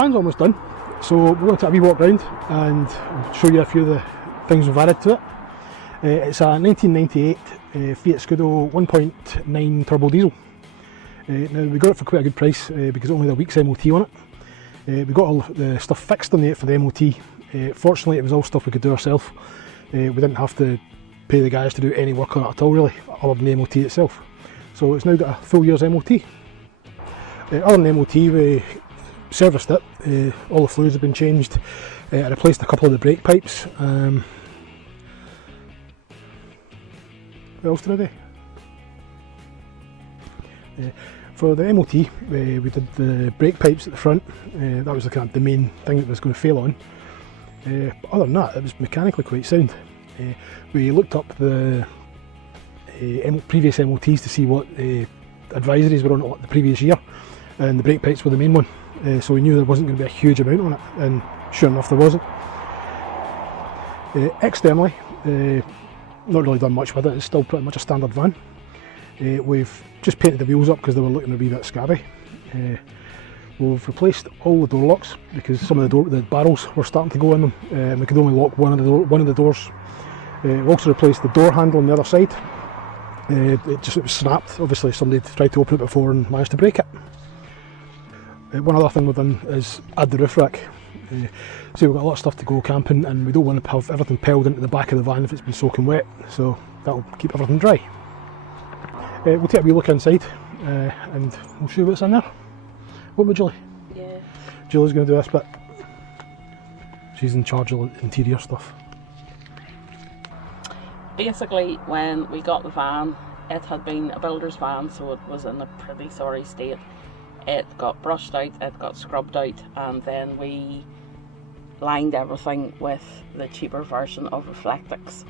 van's almost done, so we're going to take a wee walk round and I'll show you a few of the things we've added to it. It's a 1998 Fiat Scudo 1.9 turbo diesel. Now we got it for quite a good price because it only had a week's MOT on it. We got all the stuff fixed on it for the MOT. Fortunately it was all stuff we could do ourselves. We didn't have to pay the guys to do any work on it at all really, other than the MOT itself. So it's now got a full year's MOT. Other than the MOT, we serviced it. All the fluids have been changed. I replaced a couple of the brake pipes. What else did I do? For the MOT, we did the brake pipes at the front. That was kind of the main thing that was going to fail on. Other than that, it was mechanically quite sound. We looked up the previous MOTs to see what advisories were on it the previous year, and the brake pipes were the main one. So we knew there wasn't going to be a huge amount on it, and sure enough there wasn't. Externally, not really done much with it. It's still pretty much a standard van. We've just painted the wheels up because they were looking a wee bit scabby. We've replaced all the door locks because some of the barrels were starting to go in them. We could only lock one of the doors. We also replaced the door handle on the other side. It was snapped. Obviously somebody tried to open it before and managed to break it. One other thing we've done is add the roof rack. So we've got a lot of stuff to go camping and we don't want to have everything piled into the back of the van if it's been soaking wet, so that'll keep everything dry. We'll take a wee look inside and we'll show you what's in there. What about Julie? Yeah. Julie's going to do this bit. She's in charge of the interior stuff. Basically, when we got the van, it had been a builder's van, so it was in a pretty sorry state. It got brushed out, it got scrubbed out, and then we lined everything with the cheaper version of Reflectix.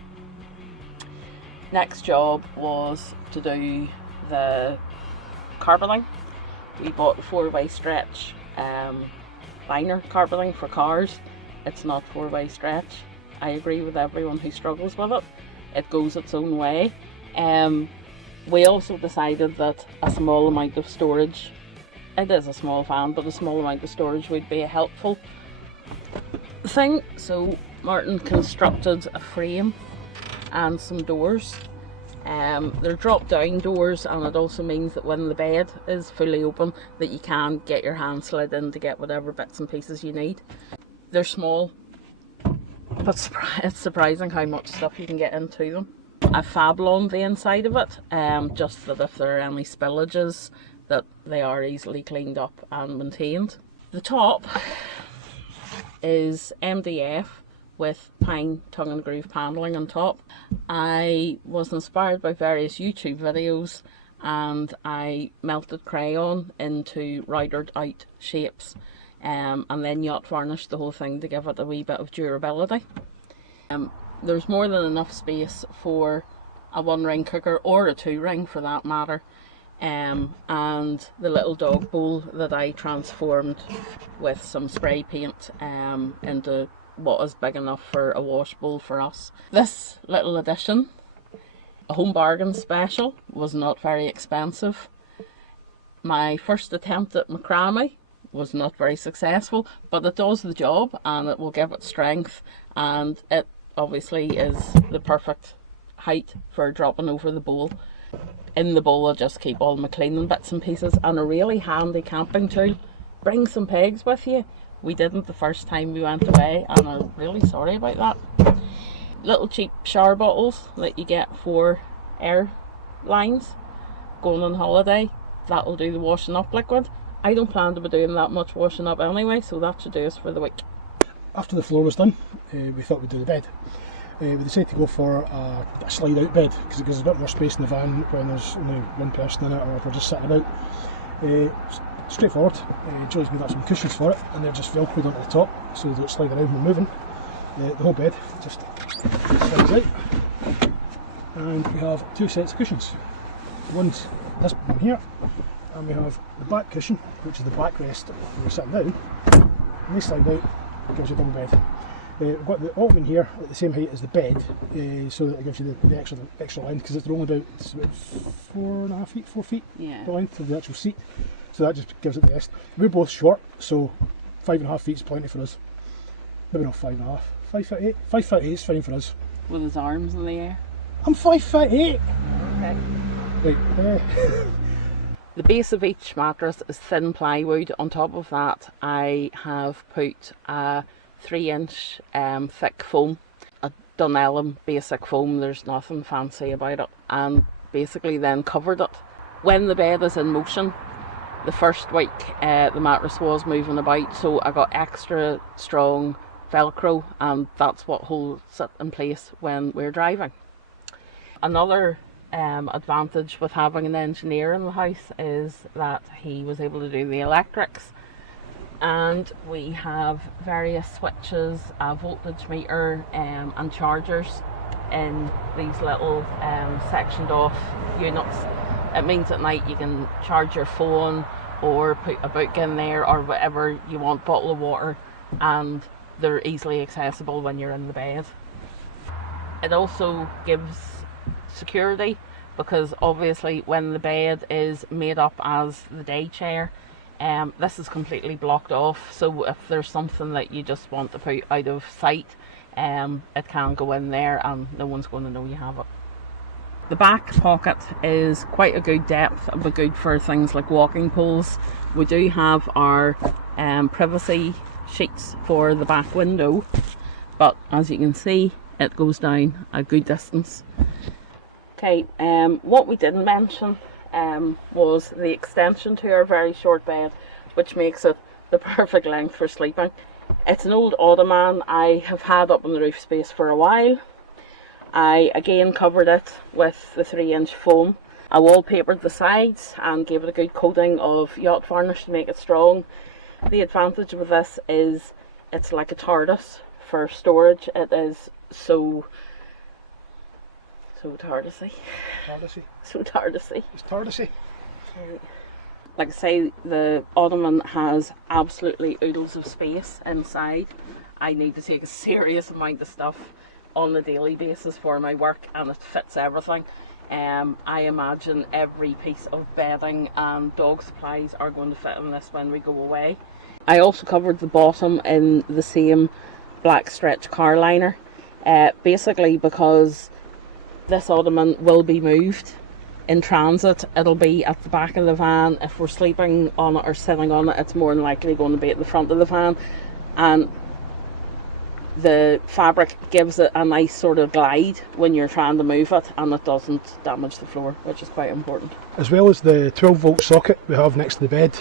Next job was to do the carpeting. We bought a 4-way stretch liner carpeting for cars. It's not 4-way stretch. I agree with everyone who struggles with it. It goes its own way. We also decided that a small amount of storage, it is a small van, but a small amount of storage would be a helpful thing. So Martin constructed a frame and some doors. They're drop down doors, and it also means that when the bed is fully open that you can get your hand slid in to get whatever bits and pieces you need. They're small, but it's surprising how much stuff you can get into them. I've fabloned the inside of it, just that if there are any spillages that they are easily cleaned up and maintained. The top is MDF with pine tongue and groove panelling on top. I was inspired by various YouTube videos and I melted crayon into routed out shapes and then yacht varnished the whole thing to give it a wee bit of durability. There's more than enough space for a 1-ring cooker, or a 2-ring for that matter, and the little dog bowl that I transformed with some spray paint into what is big enough for a wash bowl for us. This little addition, a home bargain special, was not very expensive. My first attempt at macrame was not very successful, but it does the job and it will give it strength, and it obviously is the perfect height for dropping over the bowl. In the bowl I just keep all my cleaning bits and pieces, and a really handy camping tool. Bring some pegs with you. We didn't the first time we went away and I'm really sorry about that. Little cheap shower bottles that you get for airlines going on holiday. That'll do the washing up liquid. I don't plan to be doing that much washing up anyway, so that should do us for the week. After the floor was done, we thought we'd do the bed. We decided to go for a slide out bed because it gives us a bit more space in the van when there's only one person in it or if we're just sitting about. Straightforward. Julie's made up some cushions for it and they're just velcroed onto the top so they don't slide around when moving. The whole bed just slides out, and we have 2 sets of cushions. One's this one here, and we have the back cushion, which is the backrest when you're sitting down, and they slide out, gives you a double bed. We've got the ottoman here at the same height as the bed, so that it gives you the extra length, because it's only about 4.5 feet, 4 feet, yeah, the length of the actual seat, so that just gives it the rest. We're both short, so 5.5 feet is plenty for us. Maybe not 5.5. 5'8". 5'8" is fine for us. With his arms in the air. I'm 5'8". Okay. Right. The base of each mattress is thin plywood. On top of that, I have put a 3-inch thick foam, a 𝕗𝕚𝕟𝕠 basic foam. There's nothing fancy about it, and basically then covered it. When the bed is in motion, the first week the mattress was moving about, so I got extra strong Velcro, and that's what holds it in place when we're driving. Another advantage with having an engineer in the house is that he was able to do the electrics, and we have various switches, a voltage meter and chargers in these little sectioned off units. It means at night you can charge your phone or put a book in there or whatever you want, bottle of water, and they're easily accessible when you're in the bed. It also gives security, because obviously when the bed is made up as the day chair, this is completely blocked off, so if there's something that you just want to put out of sight, it can go in there and no one's going to know you have it. The back pocket is quite a good depth, and be good for things like walking poles. We do have our privacy sheets for the back window, but as you can see, it goes down a good distance. Okay, what we didn't mention was the extension to our very short bed, which makes it the perfect length for sleeping. It's an old ottoman I have had up in the roof space for a while. I again covered it with the 3-inch foam. I wallpapered the sides and gave it a good coating of yacht varnish to make it strong. The advantage with this is it's like a TARDIS for storage. It is so TARDIS-y. TARDIS-y. So TARDIS-y. It's TARDIS-y. Like I say, the ottoman has absolutely oodles of space inside. I need to take a serious amount of stuff on a daily basis for my work, and it fits everything. I imagine every piece of bedding and dog supplies are going to fit in this when we go away. I also covered the bottom in the same black stretch car liner, basically because this ottoman will be moved in transit. It'll be at the back of the van. If we're sleeping on it or sitting on it, it's more than likely going to be at the front of the van, and the fabric gives it a nice sort of glide when you're trying to move it, and it doesn't damage the floor, which is quite important. As well as the 12-volt socket we have next to the bed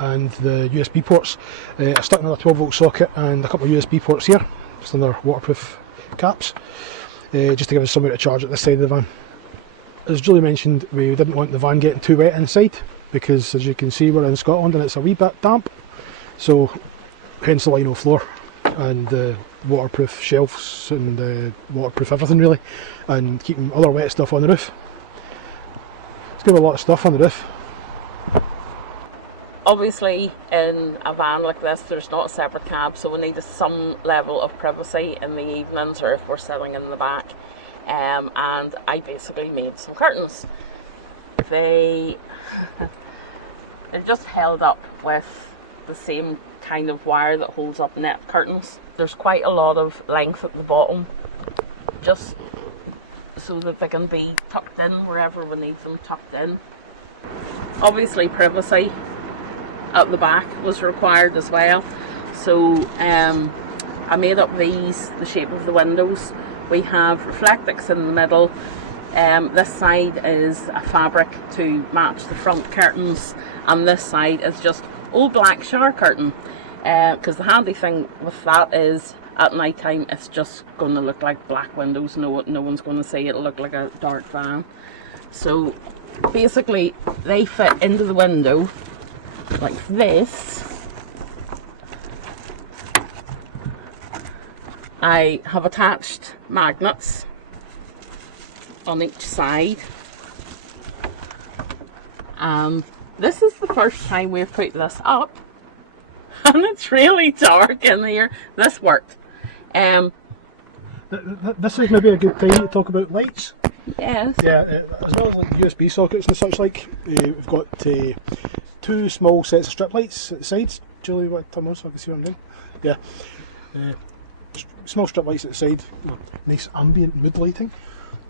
and the USB ports, I stuck another 12-volt socket and a couple of USB ports here, just on their waterproof caps, just to give us somewhere to charge at this side of the van. As Julie mentioned, we didn't want the van getting too wet inside, because as you can see we're in Scotland and it's a wee bit damp, so hence the lino floor and the waterproof shelves and waterproof everything really, and keeping other wet stuff on the roof. It's got a lot of stuff on the roof. Obviously in a van like this there's not a separate cab, so we need some level of privacy in the evenings or if we're sitting in the back, and I basically made some curtains. They're just held up with the same kind of wire that holds up net curtains. There's quite a lot of length at the bottom, just so that they can be tucked in wherever we need them tucked in. Obviously privacy at the back was required as well, so I made up these the shape of the windows. We have reflectix in the middle. This side is a fabric to match the front curtains, and this side is just old black shower curtain, because the handy thing with that is at night time it's just going to look like black windows. No one's going to see it. It'll look like a dark van. So basically they fit into the window like this. I have attached magnets on each side, and this is the first time we've put this up and it's really dark in here. This worked. This is maybe a good time to talk about lights. Yes. Yeah, as well as like USB sockets and such like, we've got 2 small sets of strip lights at the sides, Julie, what turn on so I can see what I'm doing? Yeah. Small strip lights at the side, nice ambient mood lighting.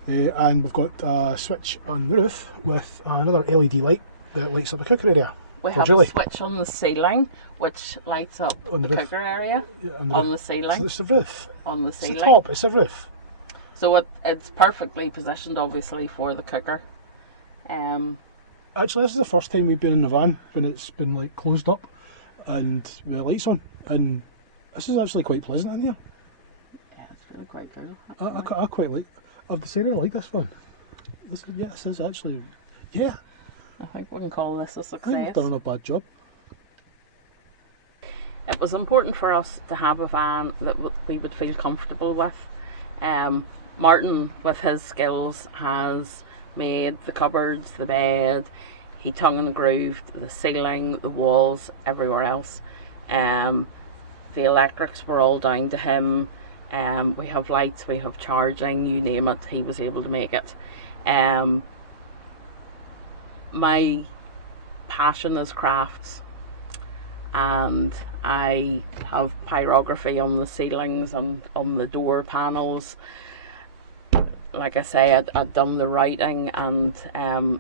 And we've got a switch on the roof with another LED light that lights up the cooker area. We have a switch on the ceiling which lights up the cooker area on the ceiling. So it's the roof. On the ceiling. It's the top, it's the roof. So it's perfectly positioned obviously for the cooker. Actually, this is the first time we've been in the van when it's been like closed up and with the lights on, and this is actually quite pleasant in here. Yeah, it's really quite cool. I quite like. I've decided I like this one. This is actually, yeah. I think we can call this a success. I think we've done a bad job. It was important for us to have a van that we would feel comfortable with. Martin, with his skills, has made the cupboards, the bed, he tongue and grooved the ceiling, the walls, everywhere else. The electrics were all down to him. We have lights, we have charging, you name it, he was able to make it. My passion is crafts, and I have pyrography on the ceilings and on the door panels. Like I say, I'd done the writing and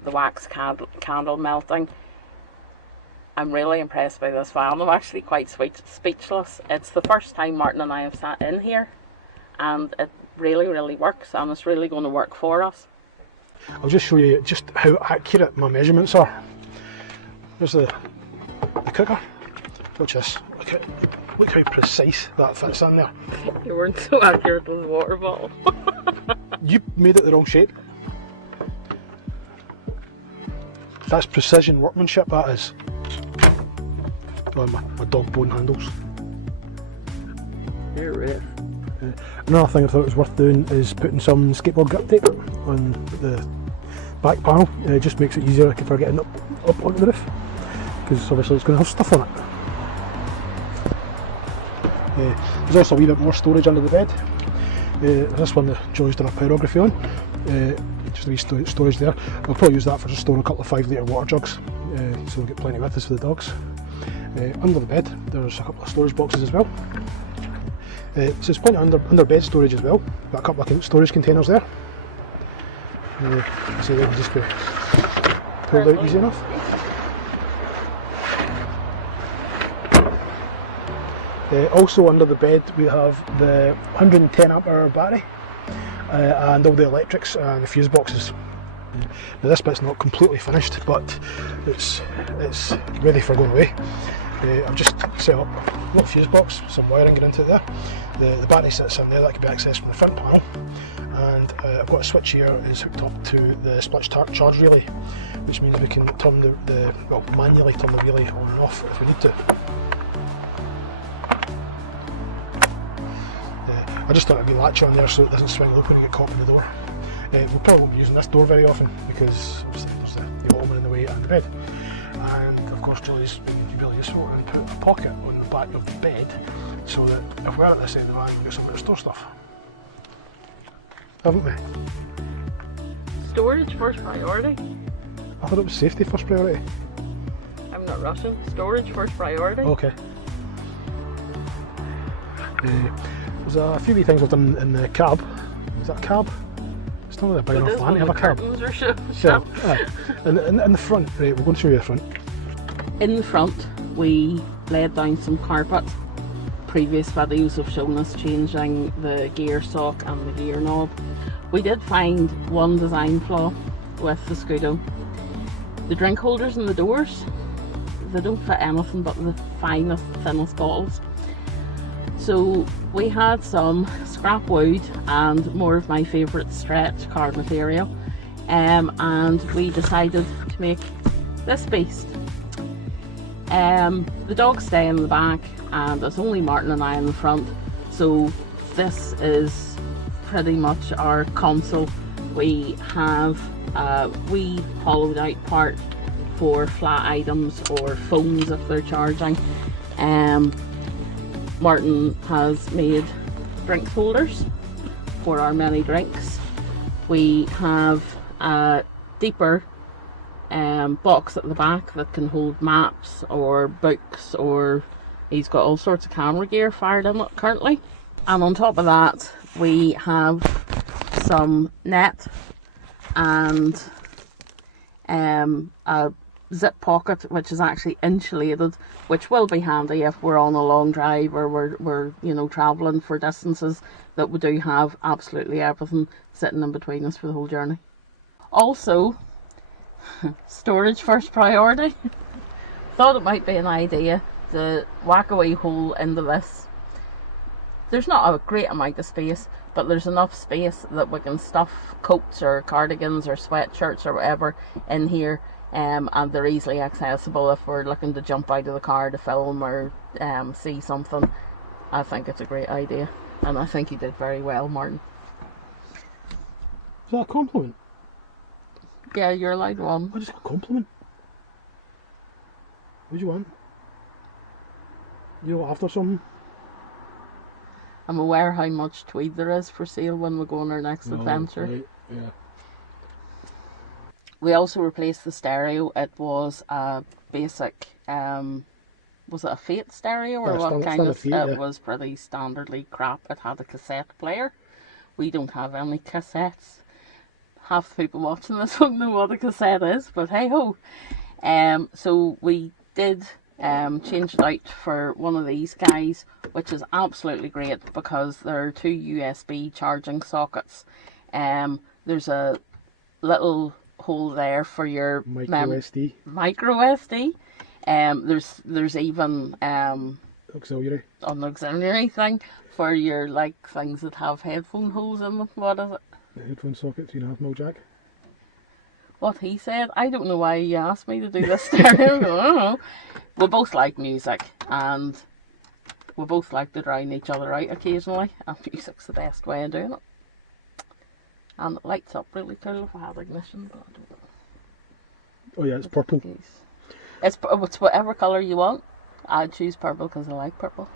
the wax candle melting. I'm really impressed by this van. I'm actually quite speechless. It's the first time Martin and I have sat in here, and it really works, and it's really going to work for us. I'll just show you just how accurate my measurements are. There's the cooker. Watch this. Look how precise that fits in there. You weren't so accurate with the water bottle. You made it the wrong shape. That's precision workmanship, that is. Oh, my dog bone handles. You're right. Another thing I thought it was worth doing is putting some skateboard grip tape on the back panel. It just makes it easier if we're getting up onto the roof, because obviously it's going to have stuff on it. There's also a wee bit more storage under the bed. This one that Joy's done a pyrography on, just a wee storage there. I'll probably use that for just storing a couple of 5-litre water jugs, so we'll get plenty with us for the dogs. Under the bed there's a couple of storage boxes as well. So there's plenty under bed storage as well. Got a couple of storage containers there. So they can just be pulled out easy enough. Also under the bed we have the 110 amp hour battery and all the electrics and the fuse boxes. Now this bit's not completely finished, but it's ready for going away. I've just set up a little fuse box, some wiring going into there. The battery sits in there, that can be accessed from the front panel, and I've got a switch here is hooked up to the split charge relay, which means we can turn manually turn the relay on and off if we need to. I just thought I'd be latch on there so it doesn't swing open and get caught in the door. We probably won't be using this door very often because obviously there's the ottoman in the way and the bed. And of course Julie's been really useful and put a pocket on the back of the bed so that if we're at this end of the van we've got somewhere to store stuff. Haven't we? Storage first priority. I thought it was safety first priority. I'm not rushing. Storage first priority. Okay. There's a few wee things we've done in the cab. Is that a cab? It's not really a big enough van to have a cab. Yeah. In the front, right, we're going to show you the front. In the front we laid down some carpet. Previous videos have shown us changing the gear sock and the gear knob. We did find one design flaw with the Scudo. The drink holders in the doors, they don't fit anything but the finest, thinnest bottles. So we had some scrap wood and more of my favourite stretch card material, and we decided to make this beast. The dogs stay in the back and there's only Martin and I in the front, so this is pretty much our console. We have a wee hollowed out part for flat items or phones if they're charging. Martin has made drink holders for our many drinks. We have a deeper box at the back that can hold maps or books or He's got all sorts of camera gear fired in it currently. And on top of that, we have some net and a zip pocket, which is actually insulated, which will be handy if we're on a long drive or we're you know, travelling for distances that we do have absolutely everything sitting in between us for the whole journey. Also, storage first priority. Thought it might be an idea to whack a wee hole into this. There's not a great amount of space, but there's enough space that we can stuff coats or cardigans or sweatshirts or whatever in here, and they're easily accessible if we're looking to jump out of the car to film or see something. I think it's a great idea, and I think you did very well, Martin. Is that a compliment? Yeah, you're allowed one. I just got a compliment. What do you want? You after something? I'm aware how much tweed there is for sale when we go on our next adventure. Right. Yeah. We also replaced the stereo. It was a basic, was it a Fate stereo or what kind of? It was pretty standardly crap. It had a cassette player. We don't have any cassettes. Half the people watching this don't know what a cassette is, but hey ho. So we did change it out for one of these guys, which is absolutely great because there are two USB charging sockets. There's a little hole there for your micro SD. There's even auxiliary. An auxiliary thing for your like things that have headphone holes in them. What is it? The headphone socket, 3.5mm jack. What he said. I don't know why he asked me to do this stereo. I don't know. We both like music and we both like to drown each other out occasionally, and music's the best way of doing it. And it lights up really cool if I had ignition, but I don't know. Oh yeah, it's purple. It's whatever colour you want. I'd choose purple because I like purple.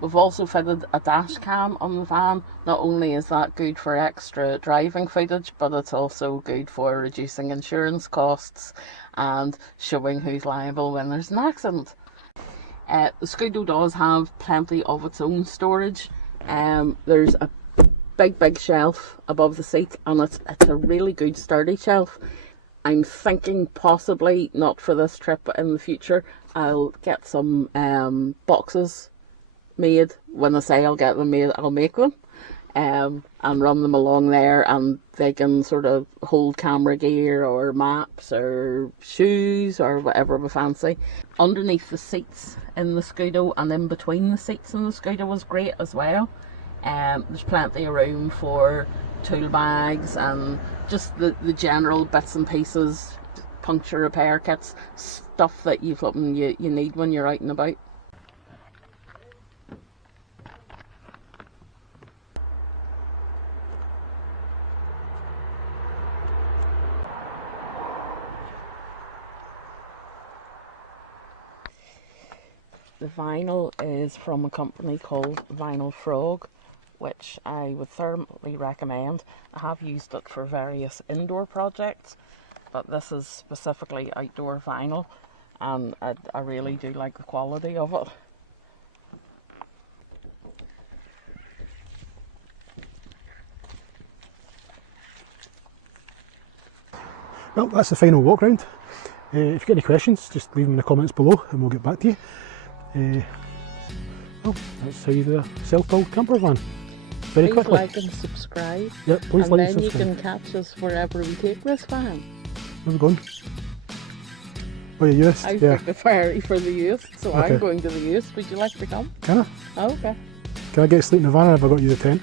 We've also fitted a dash cam on the van. Not only is that good for extra driving footage, but it's also good for reducing insurance costs and showing who's liable when there's an accident. The Scudo does have plenty of its own storage. There's a big shelf above the seat, and it's a really good sturdy shelf. I'm thinking possibly, not for this trip but in the future, I'll get some boxes made. When I say I'll get them made, I'll make them and run them along there, and they can sort of hold camera gear or maps or shoes or whatever we fancy. Underneath the seats in the Scudo and in between the seats in the Scudo was great as well. There's plenty of room for tool bags and just the general bits and pieces, puncture repair kits, stuff that you need when you're out and about. The vinyl is from a company called Vinyl Frog, which I would thoroughly recommend. I have used it for various indoor projects, but this is specifically outdoor vinyl, and I really do like the quality of it. Well, that's the final walk round. If you've got any questions, just leave them in the comments below and we'll get back to you. Well, that's how you do a self-built camper van. Very please quickly. Like and subscribe. Yep, please like and subscribe. And then you can catch us wherever we take this van. Where are we going? Oh, you're used? I took the ferry for the youth, so okay. I'm going to the youth. Would you like to come? Can I? Oh, okay. Can I get to sleep in the van or have I got to use a tent?